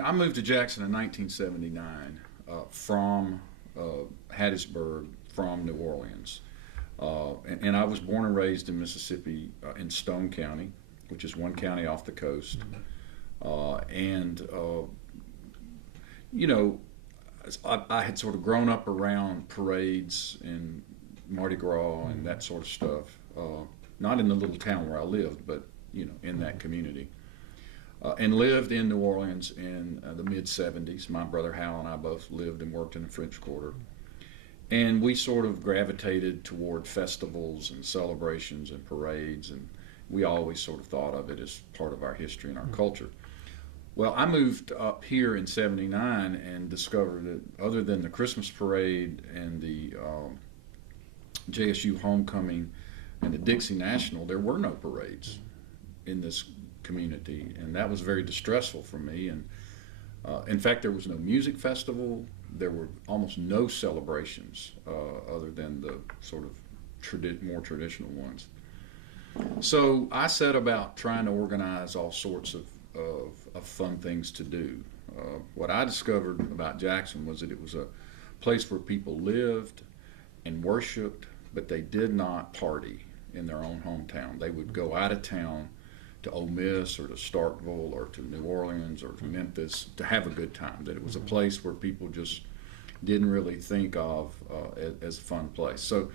I moved to Jackson in 1979 from Hattiesburg, from New Orleans. And I was born and raised in Mississippi in Stone County, which is one county off the coast. And you know, I had sort of grown up around parades and Mardi Gras and that sort of stuff. Not in the little town where I lived, but in that community. And lived in New Orleans in the mid '70s. My brother Hal and I both lived and worked in the French Quarter. And we sort of gravitated toward festivals and celebrations and parades, and we always sort of thought of it as part of our history and our culture. Well, I moved up here in '79 and discovered that other than the Christmas parade and the JSU homecoming and the Dixie National, there were no parades in this community, and that was very distressful for me. And in fact, there was no music festival. There were almost no celebrations other than the sort of more traditional ones. So I set about trying to organize all sorts of fun things to do. What I discovered about Jackson was that it was a place where people lived and worshiped, but they did not party in their own hometown. They would go out of town to Ole Miss or to Starkville or to New Orleans or to Memphis to have a good time. That it was a place where people just didn't really think of as a fun place. So,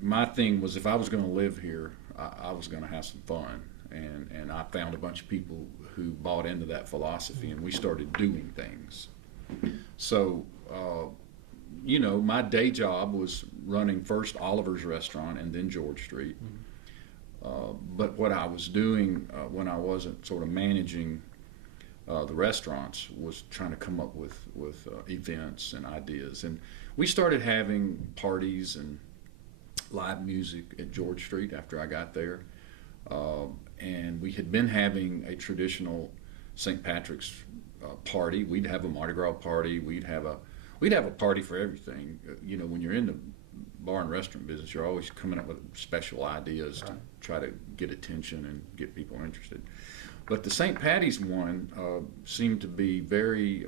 my thing was, if I was going to live here, I was going to have some fun. And I found a bunch of people who bought into that philosophy, and we started doing things. So, my day job was running first Oliver's Restaurant and then George Street. But what I was doing when I wasn't sort of managing the restaurants was trying to come up with events and ideas. And we started having parties and live music at George Street after I got there. And we had been having a traditional St. Patrick's party. We'd have a Mardi Gras party. We'd have a party for everything. When you're in the bar and restaurant business, you're always coming up with special ideas to try to get attention and get people interested. But the St. Paddy's one seemed to be very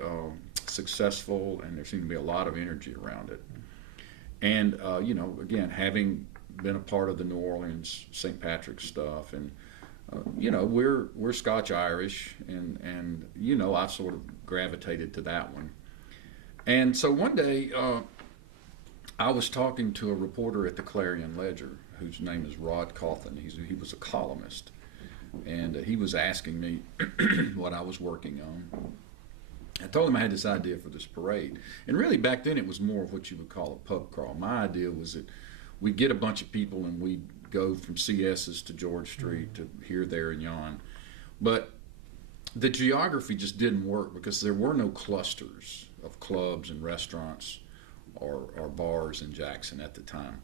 successful, and there seemed to be a lot of energy around it. And again, having been a part of the New Orleans St. Patrick's stuff, and we're Scotch Irish, and I sort of gravitated to that one. And so one day, I was talking to a reporter at the Clarion Ledger, whose name is Rod Cawthon. He was a columnist, and he was asking me what I was working on. I told him I had this idea for this parade, and really back then it was more of what you would call a pub crawl. My idea was that we'd get a bunch of people and we'd go from CS's to George Street to here, there, and yon. But the geography just didn't work because there were no clusters of clubs and restaurants or bars in Jackson at the time.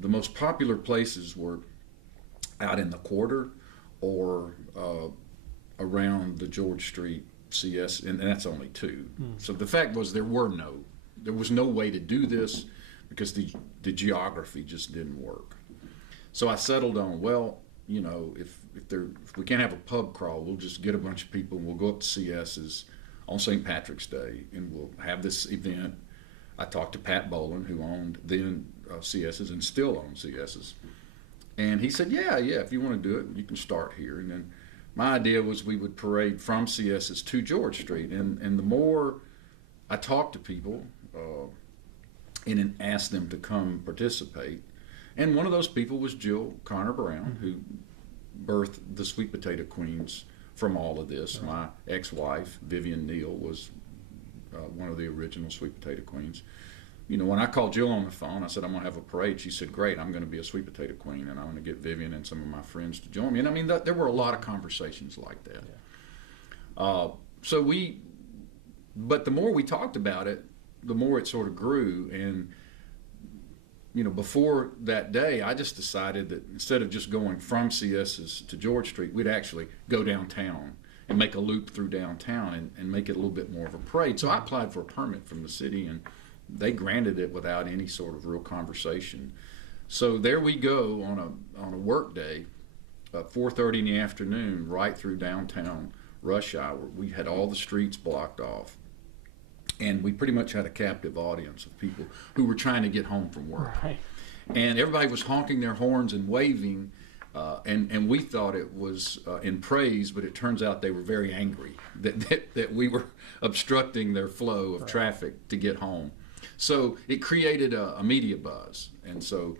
The most popular places were out in the Quarter or around the George Street CS, and that's only two. So the fact was there was no way to do this because the geography just didn't work. So I settled on, if we can't have a pub crawl, we'll just get a bunch of people and we'll go up to CS's on St. Patrick's Day and we'll have this event. I talked to Pat Boland, who owned then CS's and still owns CS's. And he said, yeah, if you want to do it, you can start here. And then my idea was we would parade from CS's to George Street. And the more I talked to people and asked them to come participate, and one of those people was Jill Connor Brown, who birthed the Sweet Potato Queens from all of this. Right. My ex-wife, Vivian Neal, was one of the original Sweet Potato Queens. When I called Jill on the phone, I said, I'm going to have a parade. She said, great, I'm going to be a Sweet Potato Queen, and I'm going to get Vivian and some of my friends to join me. And I mean, there were a lot of conversations like that. Yeah. But the more we talked about it, the more it sort of grew. And before that day, I just decided that instead of just going from CS's to George Street, we'd actually go downtown and make a loop through downtown and make it a little bit more of a parade. So I applied for a permit from the city, and they granted it without any sort of real conversation. So there we go on a work day, 4:30 in the afternoon, right through downtown, rush hour. We had all the streets blocked off, and we pretty much had a captive audience of people who were trying to get home from work. Right. And everybody was honking their horns and waving, and we thought it was in praise, but it turns out they were very angry that we were obstructing their flow of traffic to get home. So it created a media buzz. And so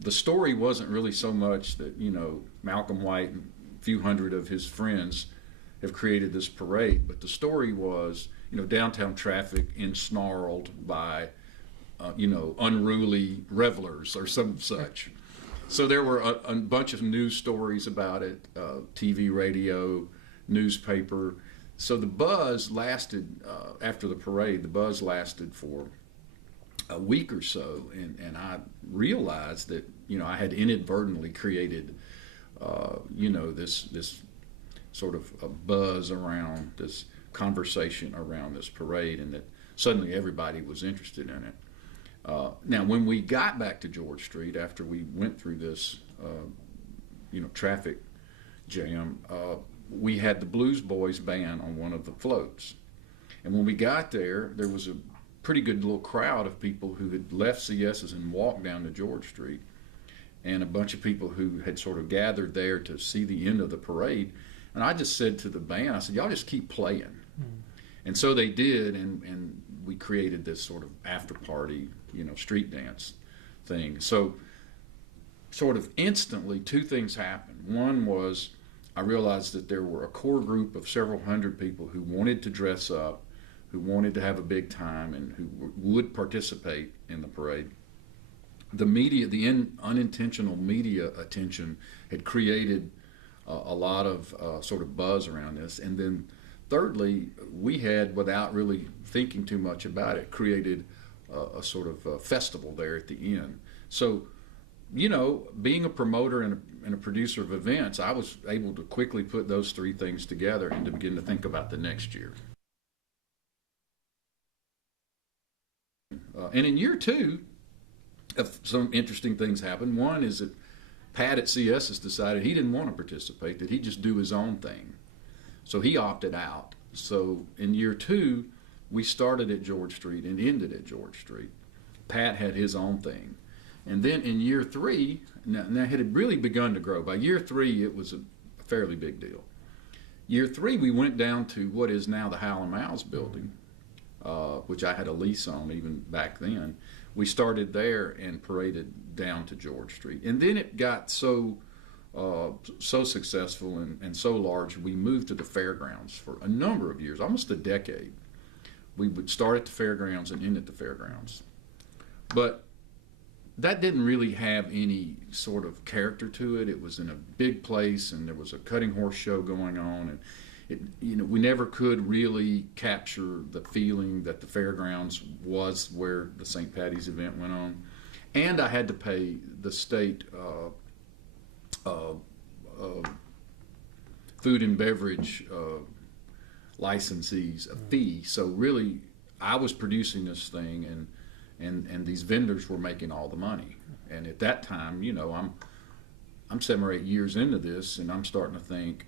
the story wasn't really so much that, Malcolm White and a few hundred of his friends have created this parade, but the story was, downtown traffic ensnarled by unruly revelers or some such. So there were a bunch of news stories about it, TV, radio, newspaper. So the buzz lasted, after the parade, the buzz lasted for a week or so. And I realized that, I had inadvertently created, this sort of a buzz around this conversation around this parade, and that suddenly everybody was interested in it. Now, when we got back to George Street after we went through this, traffic jam, we had the Blues Boys band on one of the floats. And when we got there, there was a pretty good little crowd of people who had left CS's and walked down to George Street, and a bunch of people who had sort of gathered there to see the end of the parade. And I just said to the band, I said, y'all just keep playing. And so they did, and we created this sort of after party, street dance thing. So sort of instantly, two things happened. One was I realized that there were a core group of several hundred people who wanted to dress up, who wanted to have a big time, and who would participate in the parade. The media, the unintentional media attention had created a lot of sort of buzz around this. And then thirdly, we had, without really thinking too much about it, created a sort of festival there at the end. So, being a promoter and a producer of events, I was able to quickly put those three things together and to begin to think about the next year. And in year two, some interesting things happened. One is that Pat at CS has decided he didn't want to participate, that he'd just do his own thing. So he opted out. So in year two, we started at George Street and ended at George Street. Pat had his own thing. And then in year three, now it had really begun to grow. By year three, it was a fairly big deal. Year three, we went down to what is now the Howell and Miles building, which I had a lease on even back then. We started there and paraded down to George Street. And then it got so successful and so large, we moved to the fairgrounds for a number of years, almost a decade. We would start at the fairgrounds and end at the fairgrounds. But that didn't really have any sort of character to it. It was in a big place, and there was a cutting horse show going on, and we never could really capture the feeling that the fairgrounds was where the St. Paddy's event went on. And I had to pay the state food and beverage licensees a fee. So really, I was producing this thing, and these vendors were making all the money. And at that time, I'm 7 or 8 years into this, and I'm starting to think,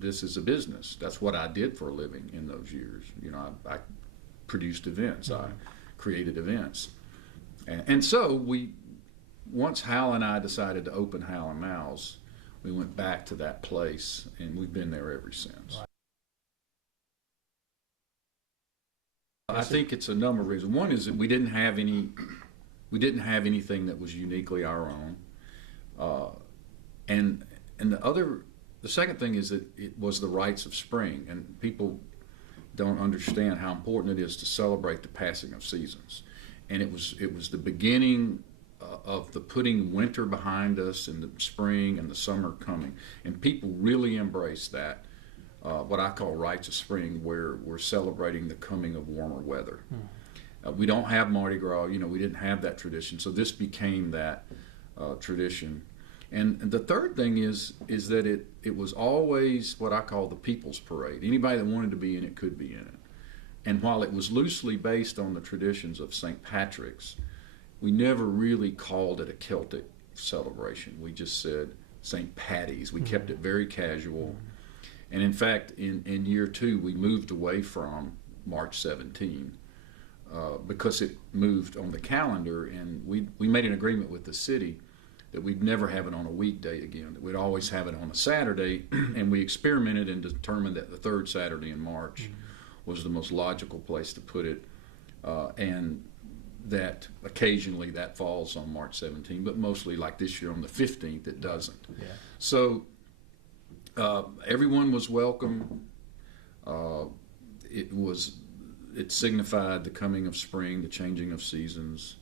this is a business. That's what I did for a living in those years. I produced events. I created events. And so once Hal and I decided to open Hal and Miles, we went back to that place, and we've been there ever since. I think it's a number of reasons. One is that we didn't have anything that was uniquely our own, and the second thing is that it was the rites of spring, and people don't understand how important it is to celebrate the passing of seasons. And it was the beginning of the putting winter behind us and the spring and the summer coming, and people really embrace that. What I call rites of spring, where we're celebrating the coming of warmer weather. We don't have Mardi Gras, we didn't have that tradition, so this became that tradition. And the third thing is that it was always what I call the people's parade. Anybody that wanted to be in it could be in it. And while it was loosely based on the traditions of St. Patrick's, we never really called it a Celtic celebration. We just said St. Paddy's. We kept it very casual. And in fact, in year two, we moved away from March 17 because it moved on the calendar, and we made an agreement with the city that we'd never have it on a weekday again, that we'd always have it on a Saturday, and we experimented and determined that the third Saturday in March was the most logical place to put it, and that occasionally that falls on March 17, but mostly like this year on the 15th it doesn't. Yeah. So everyone was welcome. It signified the coming of spring, the changing of seasons.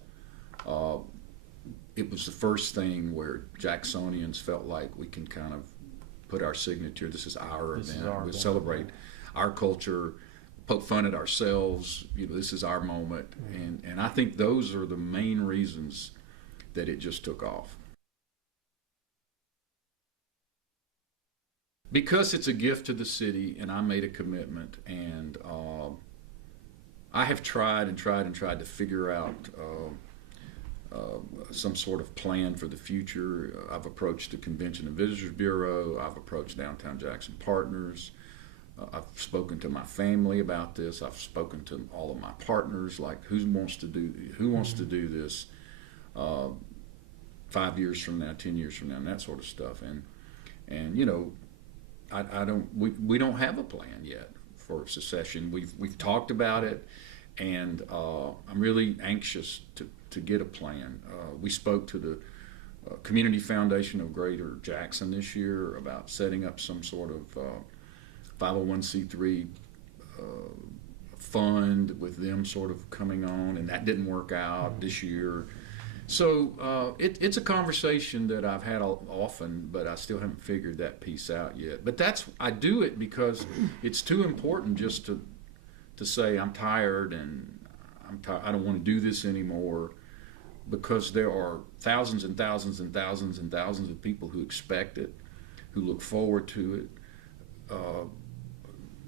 It was the first thing where Jacksonians felt like we can kind of put our signature. This is our event. We celebrate our culture, poke fun at ourselves. This is our moment, and I think those are the main reasons that it just took off. Because it's a gift to the city, and I made a commitment, and I have tried to figure out some sort of plan for the future. I've approached the Convention and Visitors Bureau. I've approached Downtown Jackson Partners. I've spoken to my family about this. I've spoken to all of my partners, like who wants to do this 5 years from now, 10 years from now, and that sort of stuff. And we don't have a plan yet for secession. We've talked about it, and I'm really anxious to get a plan. We spoke to the Community Foundation of Greater Jackson this year about setting up some sort of 501c3 fund with them sort of coming on, and that didn't work out this year. So it's a conversation that I've had often, but I still haven't figured that piece out yet. But I do it because it's too important just to say I'm tired and I don't want to do this anymore, because there are thousands and thousands and thousands and thousands of people who expect it, who look forward to it.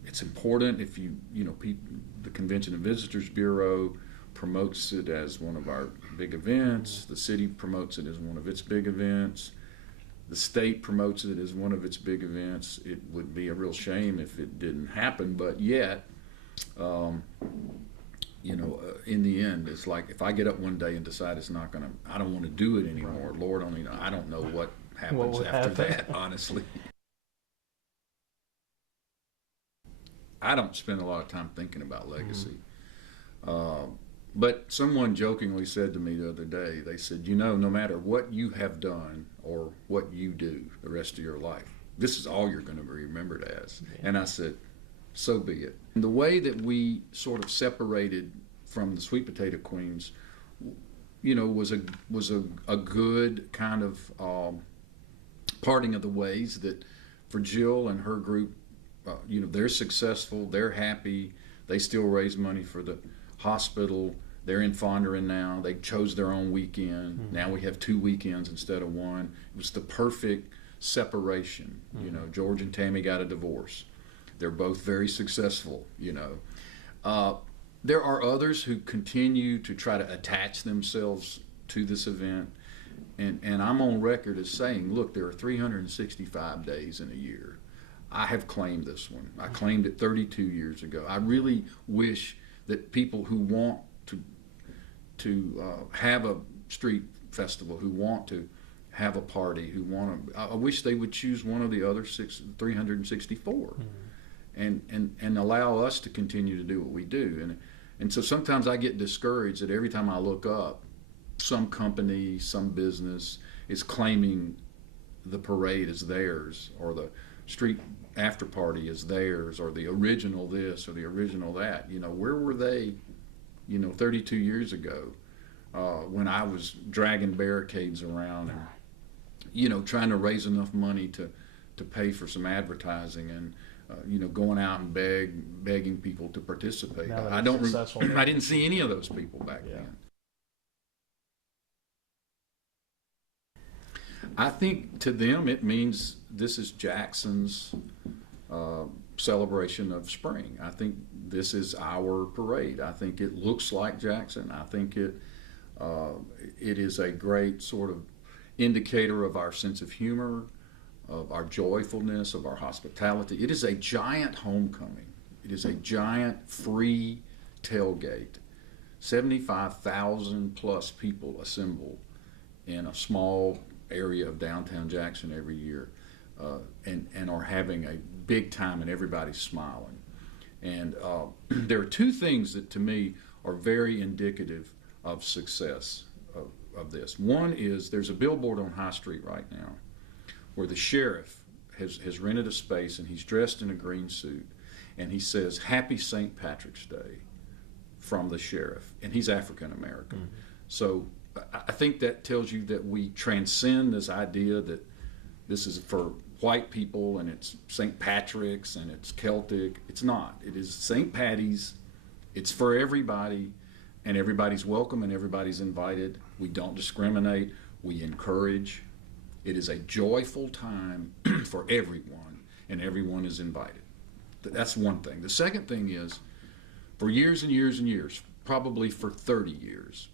It's important if the Convention and Visitors Bureau promotes it as one of our big events. The city promotes it as one of its big events. The state promotes it as one of its big events. It would be a real shame if it didn't happen, but yet, in the end, it's like if I get up one day and decide I don't want to do it anymore, right. Lord only knows. I don't know what happens after that, honestly. I don't spend a lot of time thinking about legacy. But someone jokingly said to me the other day, they said, no matter what you have done or what you do the rest of your life, this is all you're going to be remembered as. Yeah. And I said, so be it. And the way that we sort of separated from the Sweet Potato Queens, was a good kind of parting of the ways. That for Jill and her group, they're successful, they're happy, they still raise money for the hospital. They're in Fondren now. They chose their own weekend. Now we have 2 weekends instead of one. It was the perfect separation. George and Tammy got a divorce. They're both very successful. There are others who continue to try to attach themselves to this event, and I'm on record as saying, look, there are 365 days in a year. I have claimed this one. I claimed it 32 years ago. I really wish that people who want to have a street festival, who want to have a party, I wish they would choose one of the other 364, and allow us to continue to do what we do. And so sometimes I get discouraged that every time I look up, some company, some business is claiming the parade is theirs, or the street after party is theirs, or the original this or the original that. Where were they 32 years ago when I was dragging barricades around and trying to raise enough money to pay for some advertising, and going out and begging people to participate. I didn't see any of those people back then. I think to them it means this is Jackson's celebration of spring. I think this is our parade. I think it looks like Jackson. I think it is a great sort of indicator of our sense of humor, of our joyfulness, of our hospitality. It is a giant homecoming. It is a giant free tailgate. 75,000 plus people assemble in a small area of downtown Jackson every year, and are having a big time, and everybody's smiling. And there are two things that to me are very indicative of success of this. One is there's a billboard on High Street right now where the sheriff has rented a space, and he's dressed in a green suit, and he says, "Happy St. Patrick's Day," from the sheriff, and he's African American. Mm-hmm. So I think that tells you that we transcend this idea that this is for white people and it's St. Patrick's and it's Celtic. It's not. It is St. Paddy's. It's for everybody, and everybody's welcome and everybody's invited. We don't discriminate. We encourage. It is a joyful time for everyone, and everyone is invited. That's one thing. The second thing is, for years and years and years, probably for 30 years,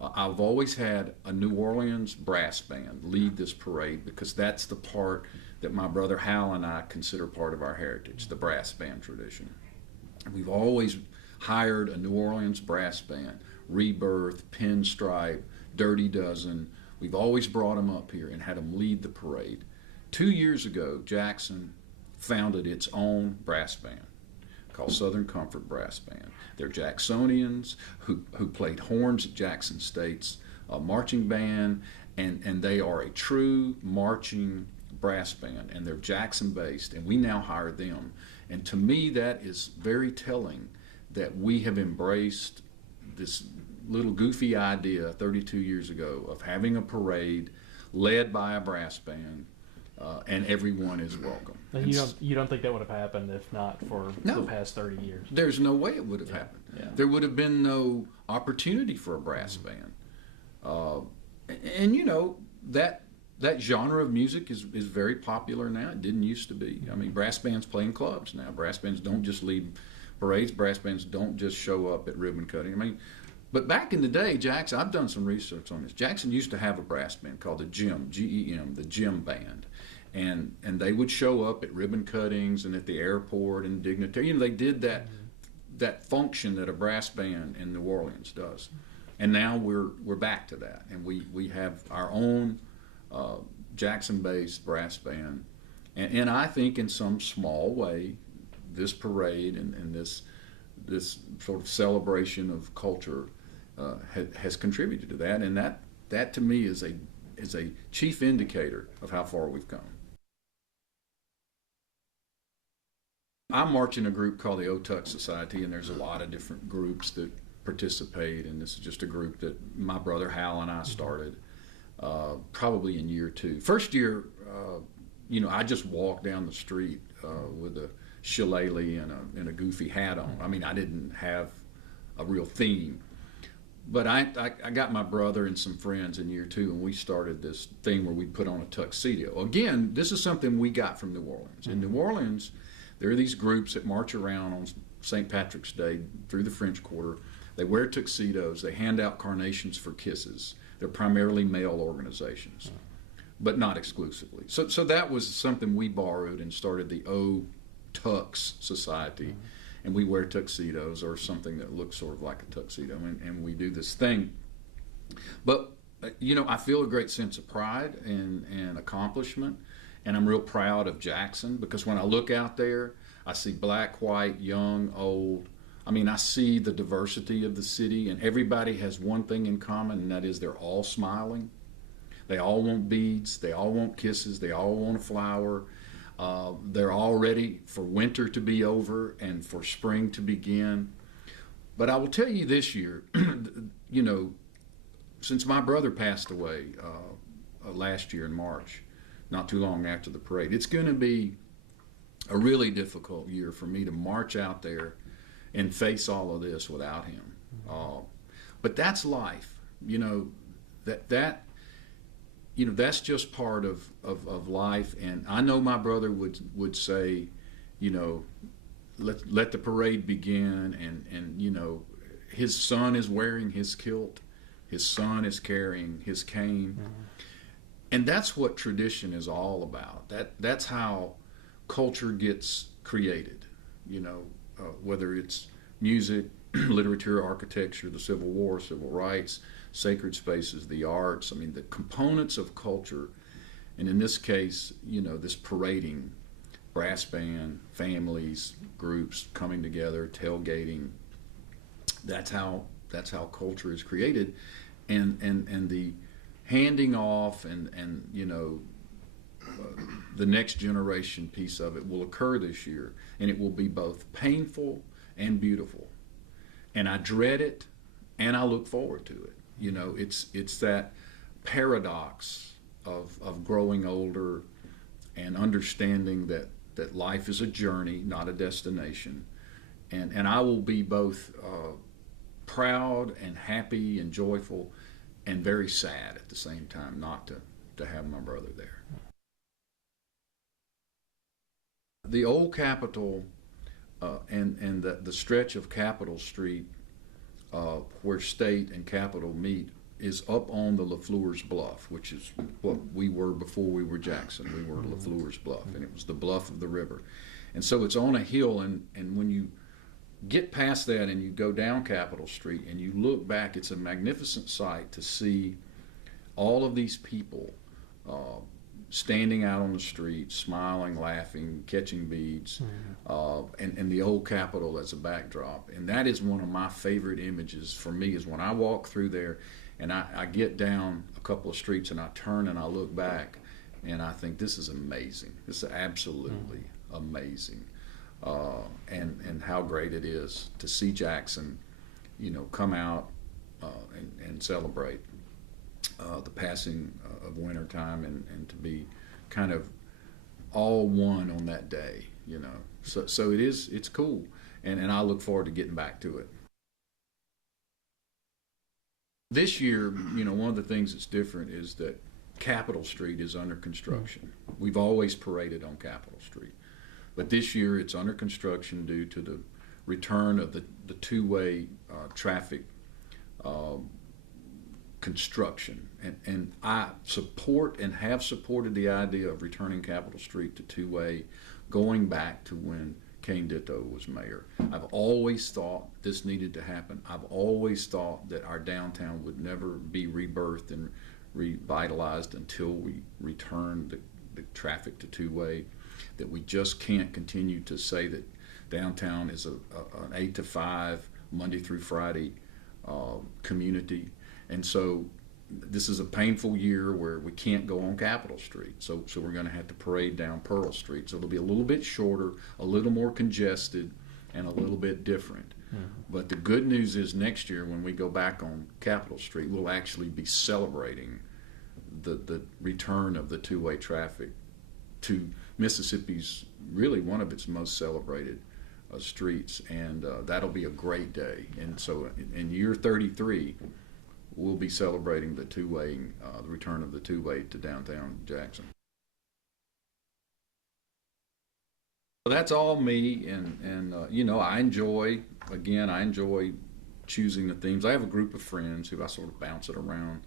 I've always had a New Orleans brass band lead this parade, because that's the part that my brother Hal and I consider part of our heritage, the brass band tradition. We've always hired a New Orleans brass band, Rebirth, Pinstripe, Dirty Dozen. We've always brought them up here and had them lead the parade. 2 years ago, Jackson founded its own brass band called Southern Comfort Brass Band. They're Jacksonians who played horns at Jackson State's marching band, and they are a true marching brass band, and they're Jackson-based, and we now hire them. And to me, that is very telling that we have embraced this little goofy idea 32 years ago of having a parade led by a brass band, and everyone is welcome. And you don't think that would have happened if not for the past 30 years? There's no way it would have happened. Yeah. There would have been no opportunity for a brass band. And you know, that genre of music is very popular now. It didn't used to be. I mean, brass bands play in clubs now. Brass bands don't just lead parades. Brass bands don't just show up at ribbon cutting. I mean, but back in the day, Jackson, I've done some research on this. Jackson used to have a brass band called the Gem, G-E-M, the Gem Band. And they would show up at ribbon cuttings and at the airport and dignitary. You know, they did that function that a brass band in New Orleans does. And now we're back to that, and we have our own Jackson-based brass band. And I think in some small way, this parade and this sort of celebration of culture has contributed to that, and that to me is a chief indicator of how far we've come. I march in a group called the Otuck Society, and there's a lot of different groups that participate, and this is just a group that my brother Hal and I started probably in year 2. First year, you know, I just walked down the street with a shillelagh and a goofy hat on. I mean, I didn't have a real theme. But I got my brother and some friends in year 2, and we started this thing where we put on a tuxedo. Again, this is something we got from New Orleans. In New Orleans, there are these groups that march around on St. Patrick's Day through the French Quarter. They wear tuxedos. They hand out carnations for kisses. They're primarily male organizations, but not exclusively. So that was something we borrowed and started the O-Tux Society. And we wear tuxedos or something that looks sort of like a tuxedo, and we do this thing. But, you know, I feel a great sense of pride and accomplishment, and I'm real proud of Jackson, because when I look out there, I see black, white, young, old. I mean, I see the diversity of the city, and everybody has one thing in common, and that is they're all smiling. They all want beads. They all want kisses. They all want a flower. They're all ready for winter to be over and for spring to begin. But I will tell you this year, you know, since my brother passed away last year in March, not too long after the parade, it's going to be a really difficult year for me to march out there and face all of this without him. But that's life, you know, that you know, that's just part of life. And I know my brother would say, you know, let the parade begin, and you know, his son is wearing his kilt, his son is carrying his cane. And that's what tradition is all about. That's how culture gets created. You know, whether it's music, literature, architecture, the Civil War, civil rights, sacred spaces, the arts. I mean, the components of culture, and in this case, you know, this parading, brass band, families, groups coming together, tailgating. That's how culture is created, and the handing off and you know the next generation piece of it will occur this year, and it will be both painful and beautiful. And I dread it, and I look forward to it. You know, it's that paradox of growing older and understanding that life is a journey, not a destination. And I will be both proud and happy and joyful and very sad at the same time not to have my brother there. The old Capitol and the stretch of Capitol Street where State and Capitol meet is up on the LaFleur's Bluff, which is what we were before we were Jackson. We were LaFleur's Bluff, and it was the bluff of the river. And so it's on a hill, and when you get past that and you go down Capitol Street and you look back, it's a magnificent sight to see all of these people standing out on the street, smiling, laughing, catching beads, and the old Capitol as a backdrop. And that is one of my favorite images for me, is when I walk through there and I get down a couple of streets and I turn and I look back and I think, this is amazing. This is absolutely amazing. And how great it is to see Jackson, you know, come out and celebrate the passing of wintertime and to be kind of all one on that day, you know. So it's cool, and I look forward to getting back to it. This year, you know, one of the things that's different is that Capitol Street is under construction. We've always paraded on Capitol Street, but this year it's under construction due to the return of the two-way traffic construction. And I support and have supported the idea of returning Capitol Street to two-way, going back to when Kane Ditto was mayor. I've always thought this needed to happen. I've always thought that our downtown would never be rebirthed and revitalized until we return the traffic to two-way, that we just can't continue to say that downtown is an 8 to 5, Monday through Friday community. And so this is a painful year where we can't go on Capitol Street. So we're going to have to parade down Pearl Street. So it'll be a little bit shorter, a little more congested, and a little bit different. But the good news is next year when we go back on Capitol Street, we'll actually be celebrating the return of the two-way traffic to Mississippi's, really one of its most celebrated streets. And that'll be a great day. And so in year 33, we'll be celebrating the two-way, the return of the two-way to downtown Jackson. So that's all me, and you know, I enjoy choosing the themes. I have a group of friends who I sort of bounce it around.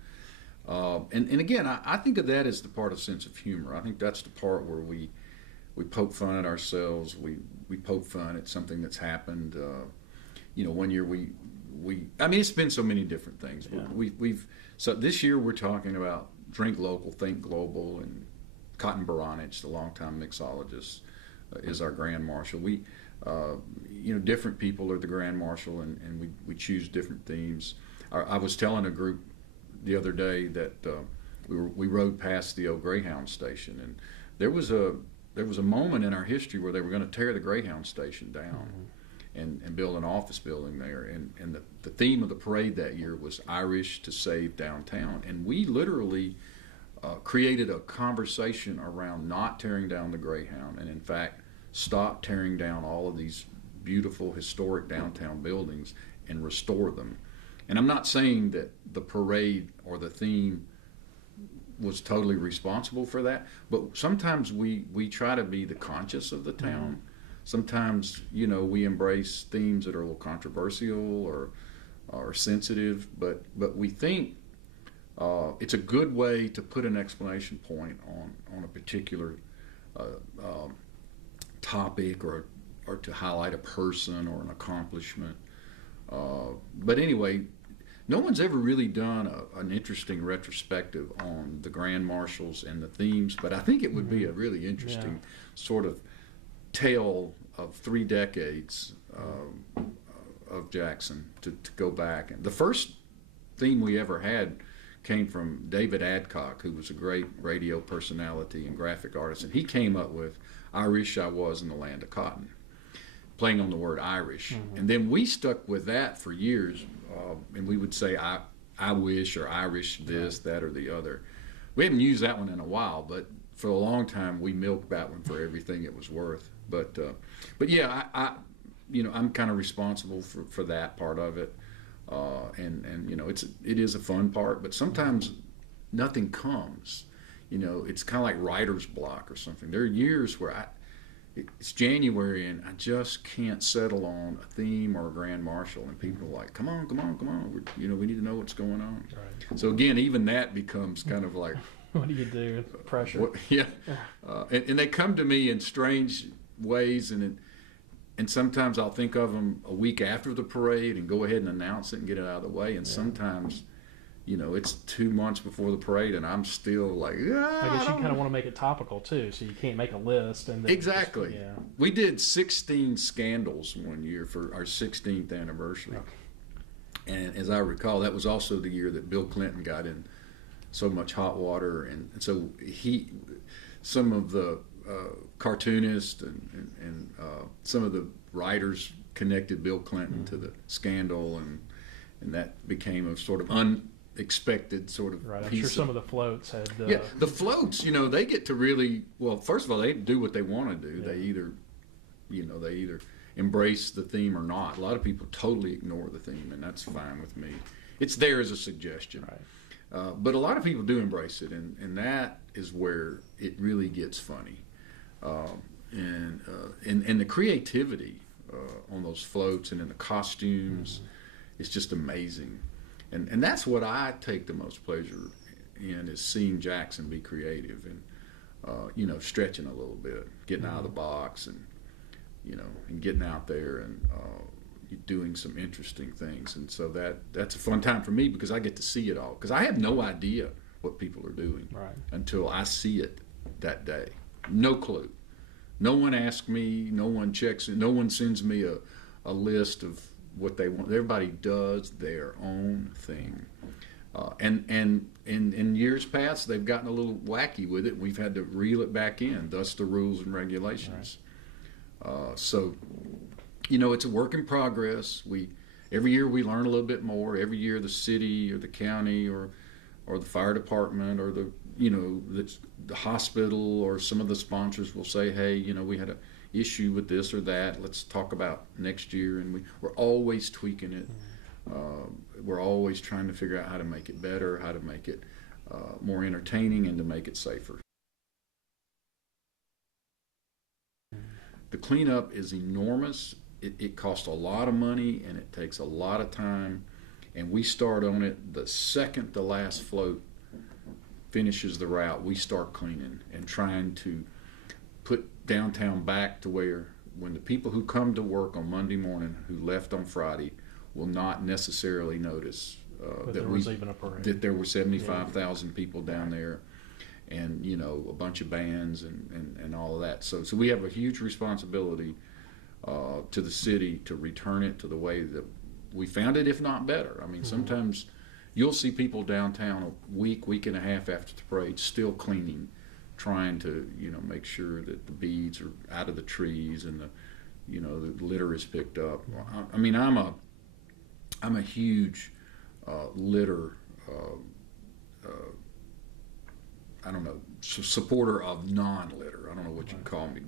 And again, I think of that as the part of sense of humor. I think that's the part where we poke fun at ourselves. We poke fun at something that's happened. You know, one year I mean, it's been so many different things. Yeah. So this year we're talking about drink local, think global, and Cotton Baranich, the longtime mixologist, is our grand marshal. We, you know, different people are the grand marshal, and we choose different themes. I was telling a group the other day that we rode past the old Greyhound station, and there was a moment in our history where they were going to tear the Greyhound station down. And build an office building there. And the theme of the parade that year was Irish to Save Downtown. And we literally created a conversation around not tearing down the Greyhound, and in fact stop tearing down all of these beautiful historic downtown buildings and restore them. And I'm not saying that the parade or the theme was totally responsible for that, but sometimes we try to be the conscious of the town. Sometimes, you know, we embrace themes that are a little controversial or sensitive, but we think It's a good way to put an exclamation point on a particular uh, um, topic, or to highlight a person or an accomplishment. But anyway, no one's ever really done an interesting retrospective on the grand marshals and the themes, but I think it would be a really interesting sort of tale of 3 decades of Jackson to go back. And the first theme we ever had came from David Adcock, who was a great radio personality and graphic artist, and he came up with "I Wish I Was in the Land of Cotton," playing on the word Irish. And then we stuck with that for years, and we would say I wish, or Irish this, that, or the other. We haven't used that one in a while, but for a long time we milked that one for everything it was worth. But yeah, I'm kind of responsible for that part of it, and it is a fun part. But sometimes nothing comes. It's kind of like writer's block or something. There are years where it's January and I just can't settle on a theme or a grand marshal, and people are like, come on, we need to know what's going on. Right. So again, even that becomes kind of like, what do you do? Pressure. Yeah, and they come to me in strange ways, and sometimes I'll think of them a week after the parade and go ahead and announce it and get it out of the way, and sometimes it's 2 months before the parade, and I'm still like, I guess you kind of want to make it topical too, so you can't make a list. And then exactly. We did 16 scandals one year for our 16th anniversary, and as I recall, that was also the year that Bill Clinton got in so much hot water, and so some of the cartoonists and some of the writers connected Bill Clinton to the scandal, and that became a sort of unexpected sort of right. I'm piece. sure some of the floats had. The floats, they get to really, well, first of all, they do what they want to do. They either embrace the theme or not. A lot of people totally ignore the theme, and that's fine with me. It's there as a suggestion. Right. But a lot of people do embrace it, and that is where it really gets funny. And the creativity on those floats and in the costumes is just amazing. And that's what I take the most pleasure in, is seeing Jackson be creative and stretching a little bit, getting out of the box, and getting out there and doing some interesting things. And so that's a fun time for me, because I get to see it all, because I have no idea what people are doing until I see it that day. No clue. No one asks me, no one checks it, no one sends me a list of what they want. Everybody does their own thing. And in years past, they've gotten a little wacky with it. We've had to reel it back in, thus the rules and regulations. So, it's a work in progress. Every year we learn a little bit more. Every year the city or the county or the fire department or the hospital or some of the sponsors will say, hey, we had an issue with this or that. Let's talk about next year. And we're always tweaking it. We're always trying to figure out how to make it better, how to make it more entertaining, and to make it safer. The cleanup is enormous. It costs a lot of money, and it takes a lot of time. And we start on it the second the last float finishes the route. We start cleaning and trying to put downtown back to where, when the people who come to work on Monday morning who left on Friday will not necessarily notice that there was even a parade. That there were 75,000 people down there, and a bunch of bands and all of that. So we have a huge responsibility to the city to return it to the way that we found it, if not better. I mean, sometimes you'll see people downtown a week and a half after the parade still cleaning, trying to make sure that the beads are out of the trees and the litter is picked up. I mean, I'm a huge litter supporter of non-litter. I don't know what you call me,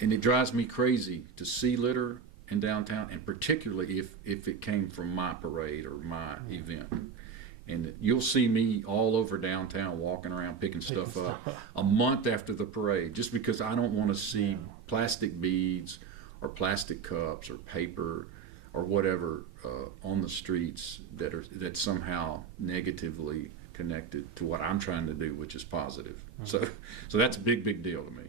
and it drives me crazy to see litter in downtown, and particularly if it came from my parade or my event. And you'll see me all over downtown walking around picking stuff up a month after the parade, just because I don't want to see plastic beads or plastic cups or paper or whatever on the streets that somehow negatively connected to what I'm trying to do, which is positive. So that's a big deal to me.